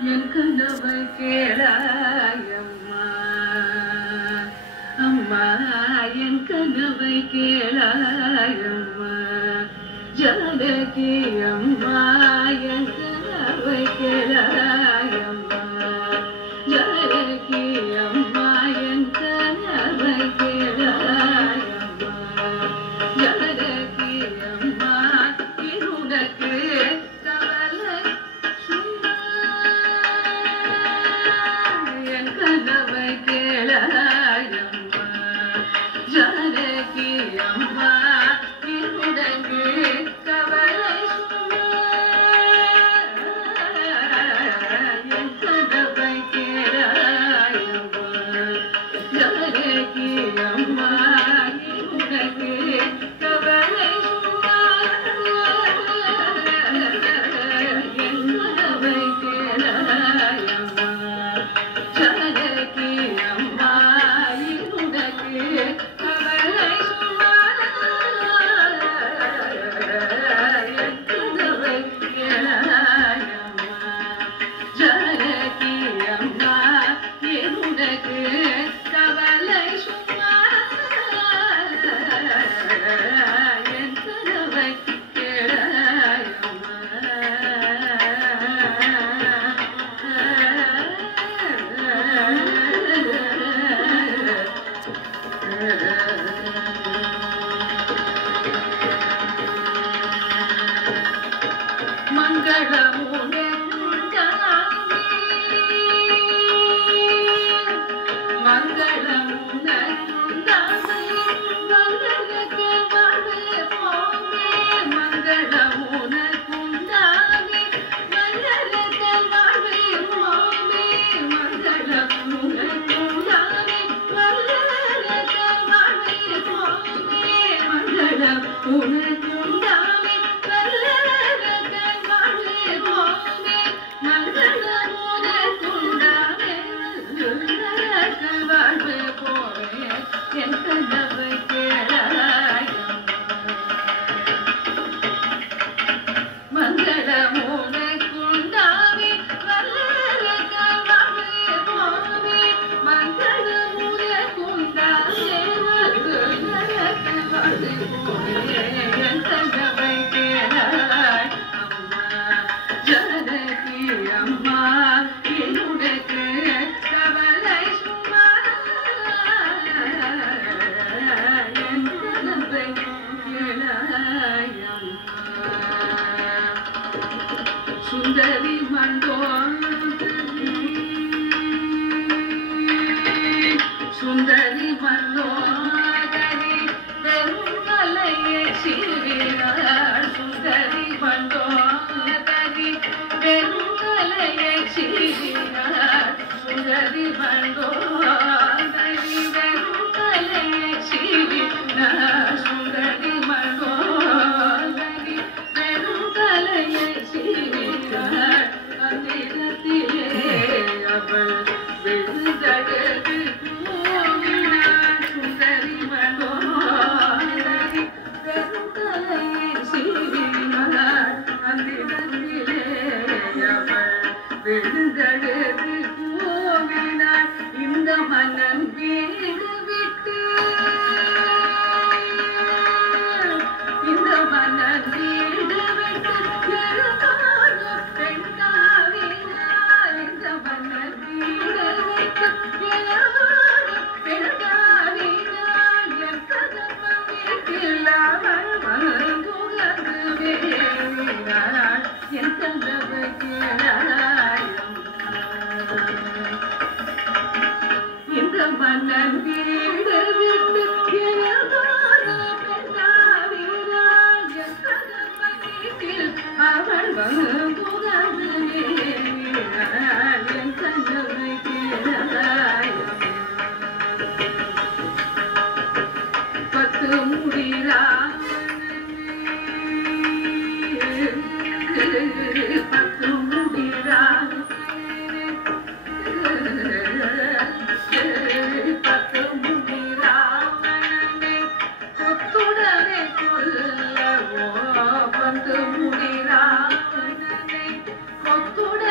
என் கனவை கேளாயம்மா அம்மா என் கனவை கேளாயம்மா ஜானகி அம்மா என் கனவை கேளாயம்மா ஜானகி அம்மா என் கனவை கேளாயம்மா ஜானகி அம்மா உனக்கு கவலை என் கனவை கேளாயம்மா ஜானகி அம்மா உனக்கு கவலை என் கனவை கேளாயம்மா ஜானகி அம்மா உனக்கு கவலை சுந்தரி சுந்தரி மண்டோதரி வெறுங்கலையே சிறுவினாள் சுந்தரி மண்டோதரி வெறுங்கலையே சிறுவினாள் சுந்தரி மண்டோதரி வெறுங்கலையே சிறுவினாள் சுந்தரி மண்டோதரி வெறுங்கலையே சிறுவினாள் அந்திரத்திலே அவள் வெறுதடது போவினாள் சுந்தரி மண்டோதரி வெறுங்கலையே சிறுவினாள் அந்திரத்திலே அவள் வெறுதடது போவினாள் இந்த மன்னன் வீடு விட்டு இந்த மன்னன் வீடு விட்டு எழுதாடும் பெண்காவினாள் இந்த மன்னன் வீடு விட்டு எழுதாடும் பெண்காவினாள் என் கதம்பு வீட்டில் அவள் மருந்துகந்து வேறினாள் என் கதவை கேளாயம்மா இந்த மன்னன் வீடு விட்டு எழுதாடும் பெண்காவினாள் என் கதம்பு வீட்டில் அவள் மருந்துகந்து வேறினாள் என் கதவை கேளாயம்மா பத்து முடிராமனே பத்து முடிராமனே பத்து முடிராமனே கொத்துடனே கொல்லவோ பத்து முடிராமனே கொத்துட